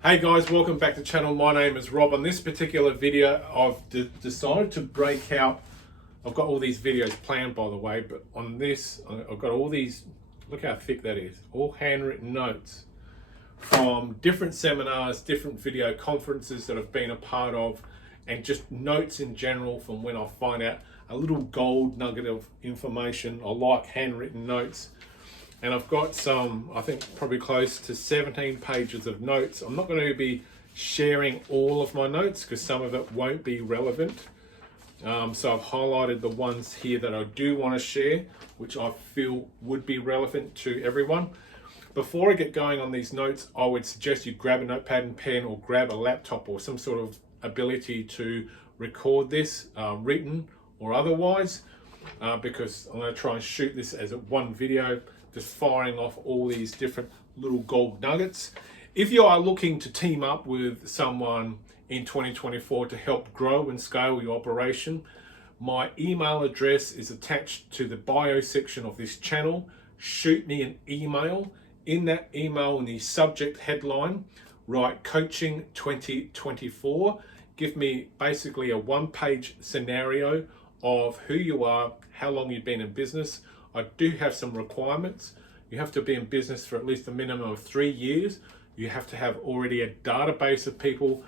Hey guys, welcome back to the channel. My name is Rob. On this particular video, I've decided to break out. I've got all these videos planned, by the way, but on this, I've got all these, look how thick that is, all handwritten notes from different seminars, different video conferences that I've been a part of, and just notes in general from when I find out a little gold nugget of information. I like handwritten notes. And I've got some, I think probably close to 17 pages of notes. I'm not going to be sharing all of my notes because some of it won't be relevant. So I've highlighted the ones here that I do want to share, which I feel would be relevant to everyone. Before I get going on these notes, I would suggest you grab a notepad and pen or grab a laptop or some sort of ability to record this, written or otherwise, because I'm going to try and shoot this as a one video, just firing off all these different little gold nuggets. If you are looking to team up with someone in 2024 to help grow and scale your operation, my email address is attached to the bio section of this channel. Shoot me an email. In that email, in the subject headline, write Coaching 2024. Give me basically a one-page scenario of who you are, how long you've been in business. I do have some requirements. You have to be in business for at least a minimum of 3 years. You have to have already a database of people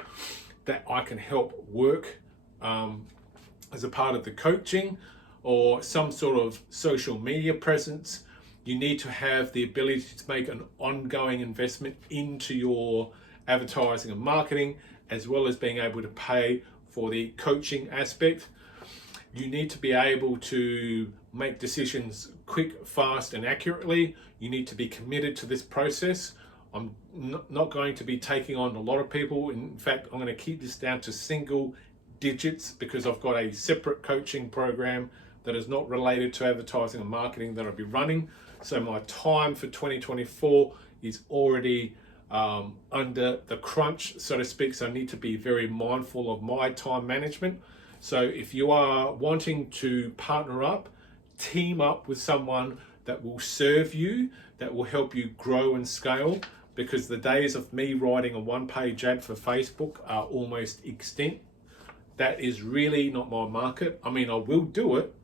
that I can help work as a part of the coaching, or some sort of social media presence. You need to have the ability to make an ongoing investment into your advertising and marketing, as well as being able to pay for the coaching aspect. You need to be able to make decisions quick, fast, and accurately. You need to be committed to this process. I'm not going to be taking on a lot of people. In fact, I'm going to keep this down to single digits because I've got a separate coaching program that is not related to advertising and marketing that I'll be running. So my time for 2024 is already under the crunch, so to speak. So I need to be very mindful of my time management. So if you are wanting to partner up, team up with someone that will serve you, that will help you grow and scale, because the days of me writing a one-page ad for Facebook are almost extinct. That is really not my market. I mean, I will do it.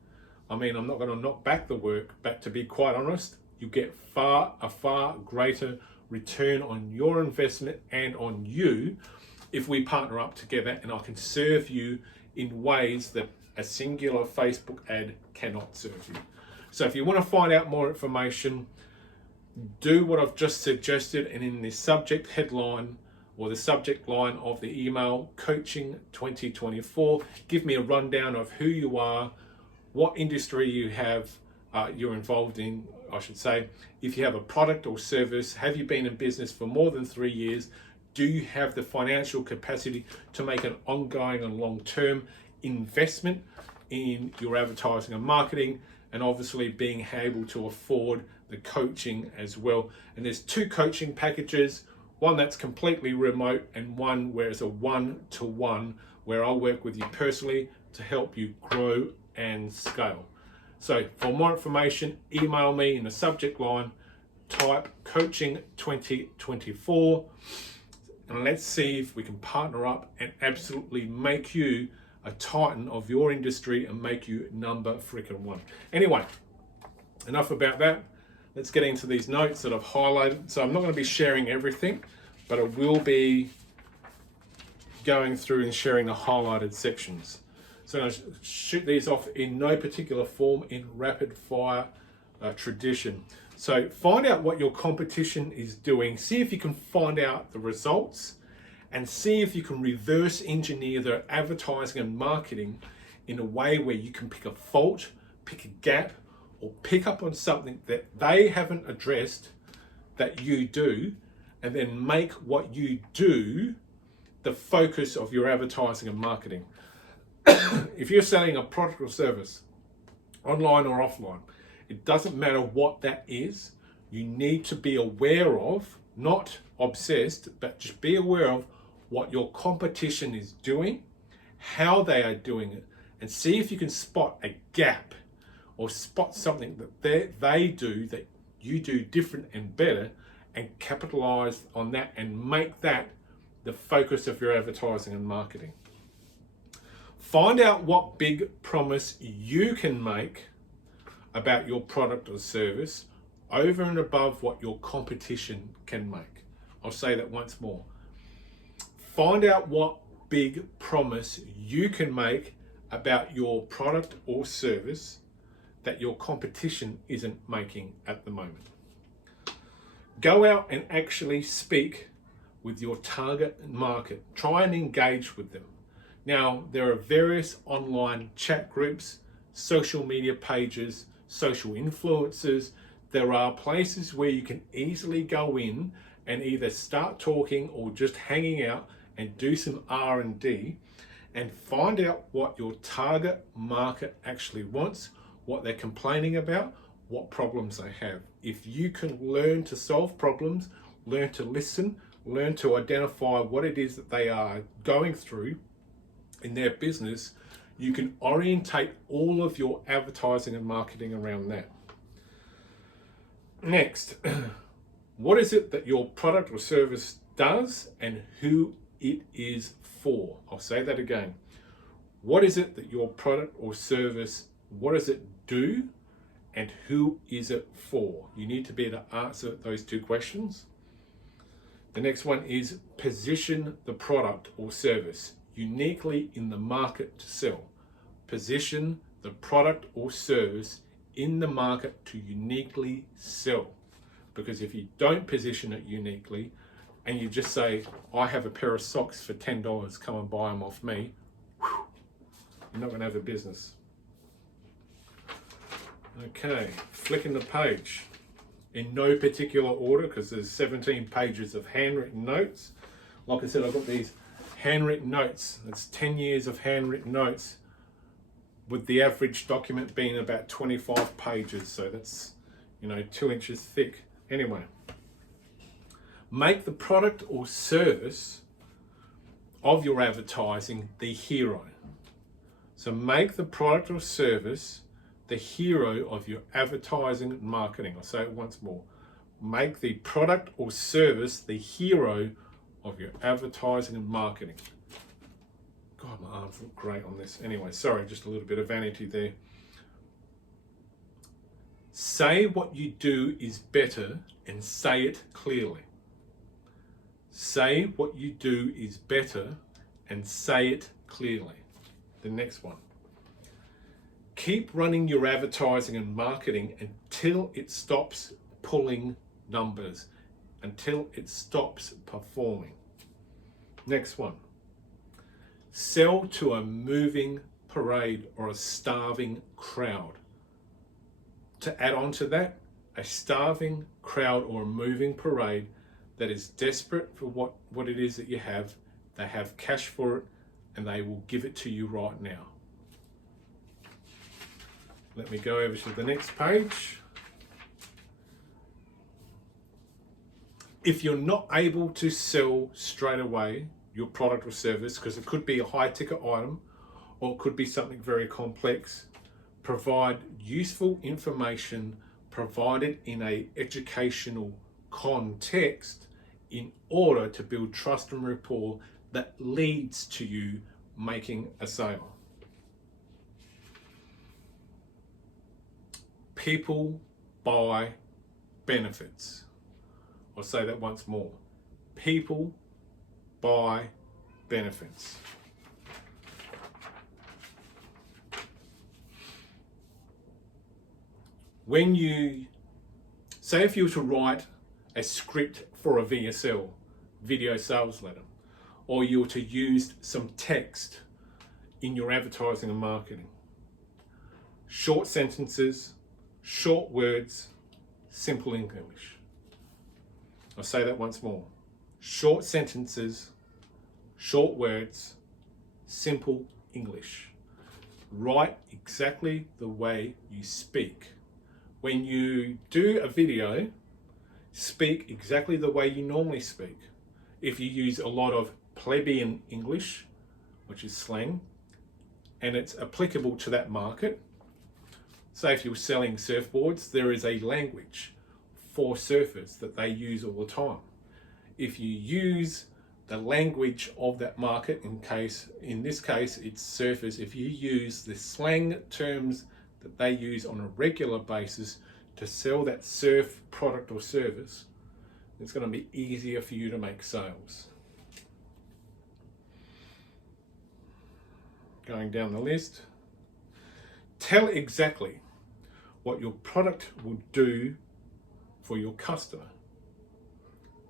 I mean, I'm not going to knock back the work, but to be quite honest, you get a far greater return on your investment and on you if we partner up together, and I can serve you in ways that a singular Facebook ad cannot serve you. So if you want to find out more information, do what I've just suggested, and in the subject headline or the subject line of the email, Coaching 2024, give me a rundown of who you are, what industry you have, you're involved in, I should say. If you have a product or service, have you been in business for more than 3 years? Do you have the financial capacity to make an ongoing and long-term investment in your advertising and marketing, and obviously being able to afford the coaching as well? And there's 2 coaching packages, one that's completely remote and one where it's a one-to-one, where I'll work with you personally to help you grow and scale. So for more information, email me in the subject line, type Coaching 2024. And let's see if we can partner up and absolutely make you a titan of your industry and make you number freaking one. Anyway, enough about that. Let's get into these notes that I've highlighted. So I'm not going to be sharing everything, but I will be going through and sharing the highlighted sections. So I'm going to shoot these off in no particular form, in rapid fire tradition. So find out what your competition is doing. See if you can find out the results, and see if you can reverse engineer their advertising and marketing in a way where you can pick a fault, pick a gap, or pick up on something that they haven't addressed that you do, and then make what you do the focus of your advertising and marketing. If you're selling a product or service, online or offline, it doesn't matter what that is. You need to be aware of, not obsessed, but just be aware of what your competition is doing, how they are doing it, and see if you can spot a gap or spot something that they do that you do different and better, and capitalize on that and make that the focus of your advertising and marketing. Find out what big promise you can make about your product or service over and above what your competition can make. I'll say that once more. Find out what big promise you can make about your product or service that your competition isn't making at the moment. Go out and actually speak with your target market. Try and engage with them. Now, there are various online chat groups, social media pages, social influencers. There are places where you can easily go in and either start talking or just hanging out and do some R&D and find out what your target market actually wants, what they're complaining about, what problems they have. If you can learn to solve problems, learn to listen, learn to identify what it is that they are going through in their business, you can orientate all of your advertising and marketing around that. Next, what is it that your product or service does and who it is for? I'll say that again. What is it that your product or service, what does it do and who is it for? You need to be able to answer those two questions. The next one is position the product or service uniquely in the market to sell. Position the product or service in the market to uniquely sell. Because if you don't position it uniquely and you just say, I have a pair of socks for $10, come and buy them off me, you're not going to have a business. Okay, flicking the page in no particular order because there's 17 pages of handwritten notes. Like I said, I've got these handwritten notes. It's 10 years of handwritten notes with the average document being about 25 pages. So that's, 2 inches thick. Anyway, make the product or service of your advertising the hero. So make the product or service the hero of your advertising and marketing. I'll say it once more. Make the product or service the hero of your advertising and marketing. God, my arms look great on this. Anyway, sorry, just a little bit of vanity there. Say what you do is better and say it clearly. Say what you do is better and say it clearly. The next one. Keep running your advertising and marketing until it stops pulling numbers, until it stops performing. Next one. Sell to a moving parade or a starving crowd. To add on to that, a starving crowd or a moving parade that is desperate for what it is that you have, they have cash for it, and they will give it to you right now. Let me go over to the next page. If you're not able to sell straight away your product or service, because it could be a high ticket item or it could be something very complex, provide useful information provided in an educational context in order to build trust and rapport that leads to you making a sale. People buy benefits. I'll say that once more. People buy benefits. When you, say if you were to write a script for a VSL, video sales letter, or you were to use some text in your advertising and marketing. Short sentences, short words, simple English. I'll say that once more. Short sentences, short words, simple English. Write exactly the way you speak. When you do a video, speak exactly the way you normally speak. If you use a lot of plebeian English, which is slang, and it's applicable to that market, say if you're selling surfboards, there is a language for surfers that they use all the time. If you use the language of that market. In this case, it's surfers. If you use the slang terms that they use on a regular basis to sell that surf product or service, it's going to be easier for you to make sales. Going down the list, tell exactly what your product will do for your customer.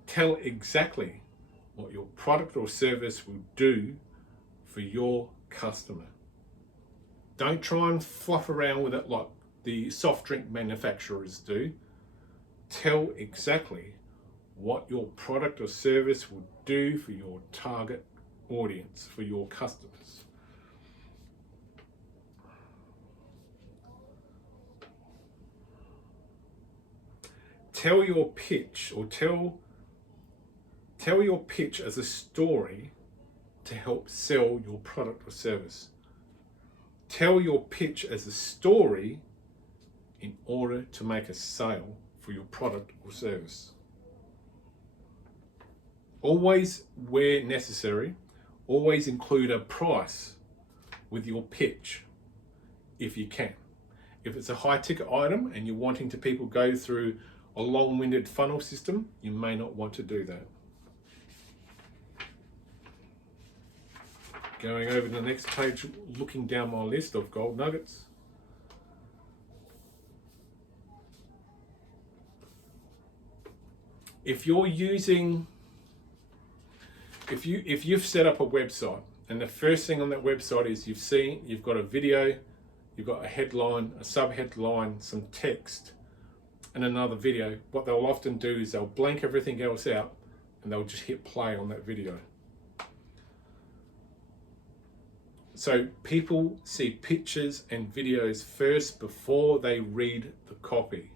Tell exactly what your product or service will do for your customer. Don't try and fluff around with it like the soft drink manufacturers do. Tell exactly what your product or service will do for your target audience, for your customers. Tell your pitch, or tell your pitch as a story to help sell your product or service. Tell your pitch as a story in order to make a sale for your product or service. Always, where necessary, always include a price with your pitch if you can. If it's a high ticket item and you're wanting to people go through a long-winded funnel system, you may not want to do that. Going over to the next page, looking down my list of gold nuggets. If you've set up a website and the first thing on that website is you've got a video, you've got a headline, a sub-headline, some text, and another video, what they'll often do is they'll blank everything else out and they'll just hit play on that video. So people see pictures and videos first before they read the copy.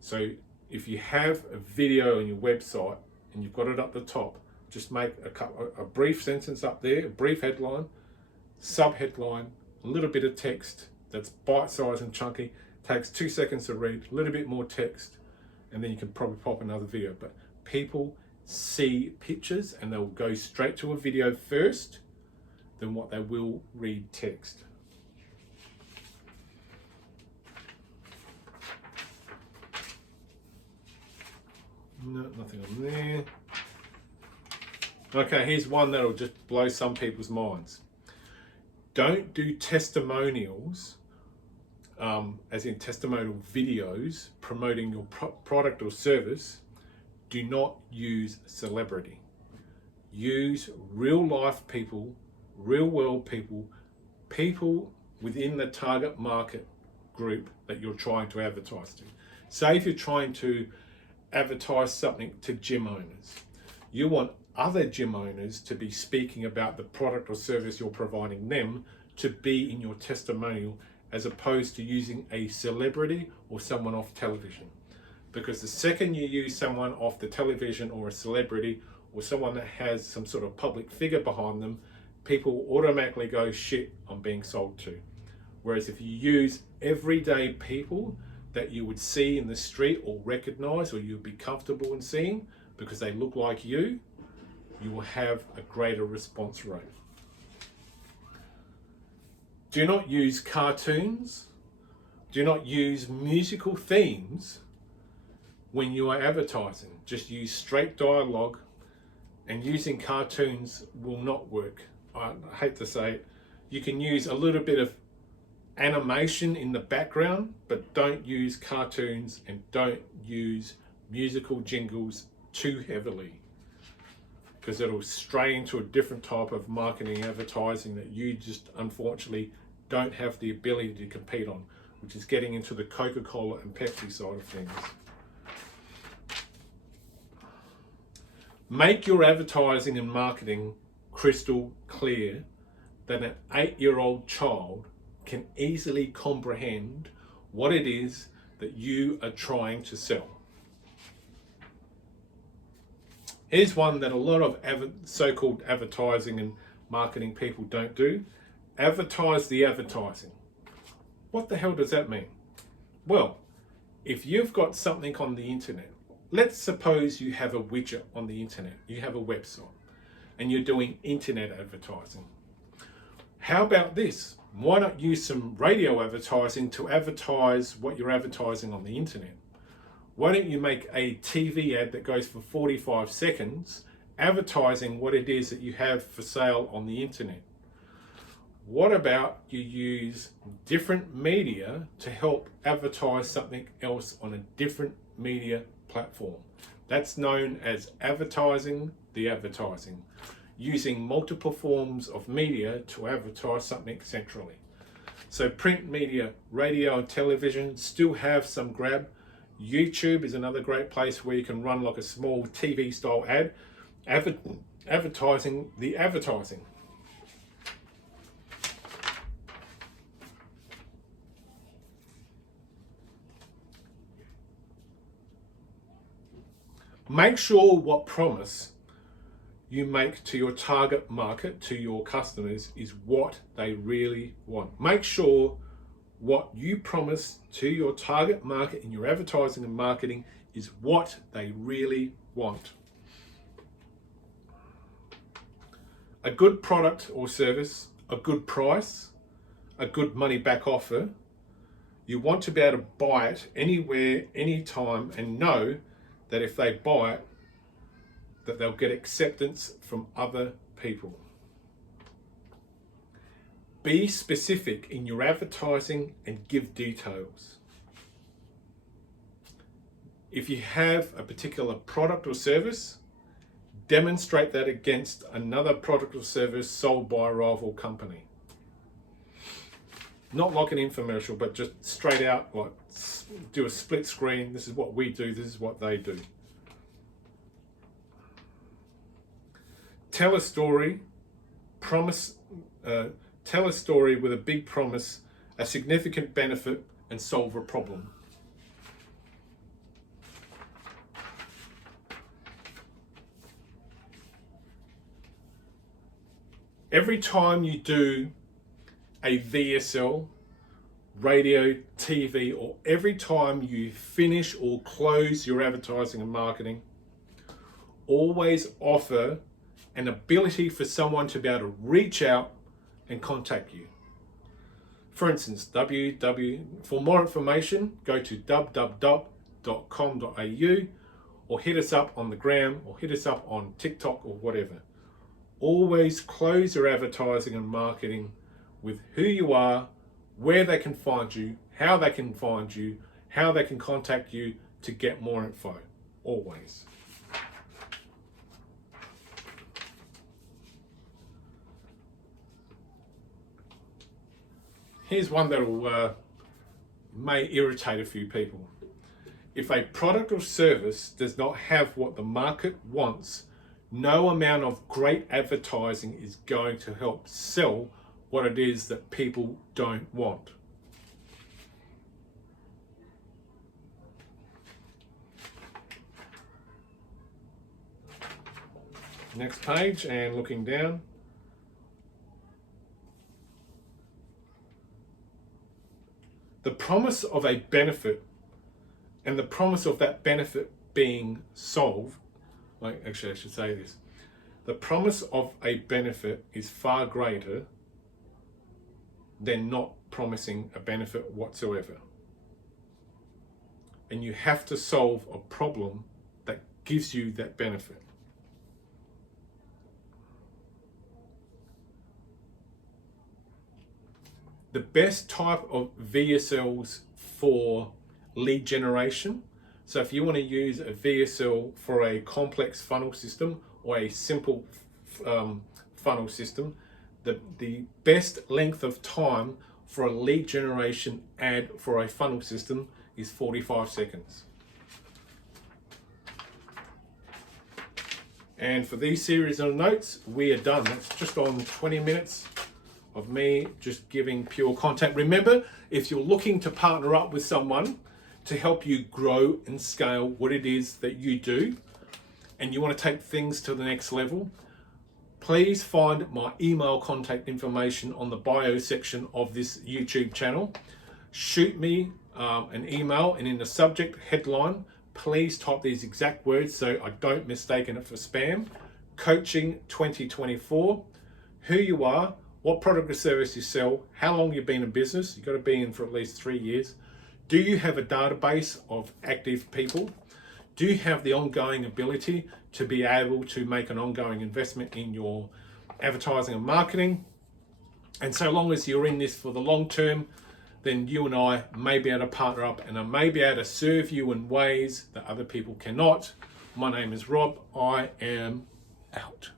So if you have a video on your website and you've got it up the top, just make a brief sentence up there, a brief headline, sub-headline, a little bit of text that's bite-sized and chunky, takes 2 seconds to read, a little bit more text, and then you can probably pop another video. But people see pictures and they'll go straight to a video first than what they will read text. No, nothing on there. Okay, here's one that'll just blow some people's minds. Don't do testimonials, as in testimonial videos promoting your product or service. Do not use celebrity. Use real life people, real world people, people within the target market group that you're trying to advertise to. Say if you're trying to advertise something to gym owners, you want other gym owners to be speaking about the product or service you're providing them to be in your testimonial, as opposed to using a celebrity or someone off television. Because the second you use someone off the television or a celebrity or someone that has some sort of public figure behind them, people automatically go, shit, I'm being sold to. Whereas if you use everyday people that you would see in the street or recognize, or you'd be comfortable in seeing because they look like you will have a greater response rate. Do not use cartoons. Do not use musical themes when you are advertising. Just use straight dialogue, and using cartoons will not work. I hate to say it. You can use a little bit of animation in the background, but don't use cartoons and don't use musical jingles too heavily, because it'll stray into a different type of marketing advertising that you just unfortunately don't have the ability to compete on, which is getting into the Coca-Cola and Pepsi side of things. Make your advertising and marketing crystal clear that an 8-year-old child can easily comprehend what it is that you are trying to sell. Here's one that a lot of so-called advertising and marketing people don't do. Advertise the advertising. What the hell does that mean? Well, if you've got something on the internet, let's suppose you have a widget on the internet, you have a website, and you're doing internet advertising. How about this? Why not use some radio advertising to advertise what you're advertising on the internet? Why don't you make a TV ad that goes for 45 seconds advertising what it is that you have for sale on the internet? What about you use different media to help advertise something else on a different media platform? That's known as advertising the advertising, using multiple forms of media to advertise something centrally. So print media, radio and television still have some grab. YouTube is another great place where you can run like a small TV style ad, advertising the advertising. Make sure what promise you make to your target market, to your customers, is what they really want. Make sure what you promise to your target market in your advertising and marketing is what they really want. A good product or service, a good price, a good money back offer. You want to be able to buy it anywhere, anytime, and know that if they buy it, that they'll get acceptance from other people. Be specific in your advertising and give details. If you have a particular product or service, demonstrate that against another product or service sold by a rival company. Not like an infomercial, but just straight out, like do a split screen. This is what we do, this is what they do. Tell a story, tell a story with a big promise, a significant benefit, and solve a problem. Every time you do a VSL, radio, TV, or every time you finish or close your advertising and marketing, always offer an ability for someone to be able to reach out and contact you. For instance, for more information, go to www.com.au or hit us up on the gram or hit us up on TikTok or whatever. Always close your advertising and marketing with who you are, where they can find you, how they can find you, how they can contact you to get more info. Always. Here's one that may irritate a few people. If a product or service does not have what the market wants, no amount of great advertising is going to help sell what it is that people don't want. Next page, and looking down. The promise of a benefit and the promise of that benefit being solved, actually I should say this, the promise of a benefit is far greater than not promising a benefit whatsoever. And you have to solve a problem that gives you that benefit. The best type of VSLs for lead generation. So if you want to use a VSL for a complex funnel system or a simple funnel system, the best length of time for a lead generation ad for a funnel system is 45 seconds. And for these series of notes, we are done. That's just on 20 minutes of me just giving pure content. Remember, if you're looking to partner up with someone to help you grow and scale what it is that you do, and you want to take things to the next level, please find my email contact information on the bio section of this YouTube channel. Shoot me an email, and in the subject headline, please type these exact words so I don't mistake it for spam. Coaching 2024. Who you are, what product or service you sell, how long you've been in business. You've got to be in for at least 3 years. Do you have a database of active people? Do you have the ongoing ability to be able to make an ongoing investment in your advertising and marketing? And so long as you're in this for the long term, then you and I may be able to partner up, and I may be able to serve you in ways that other people cannot. My name is Rob. I am out.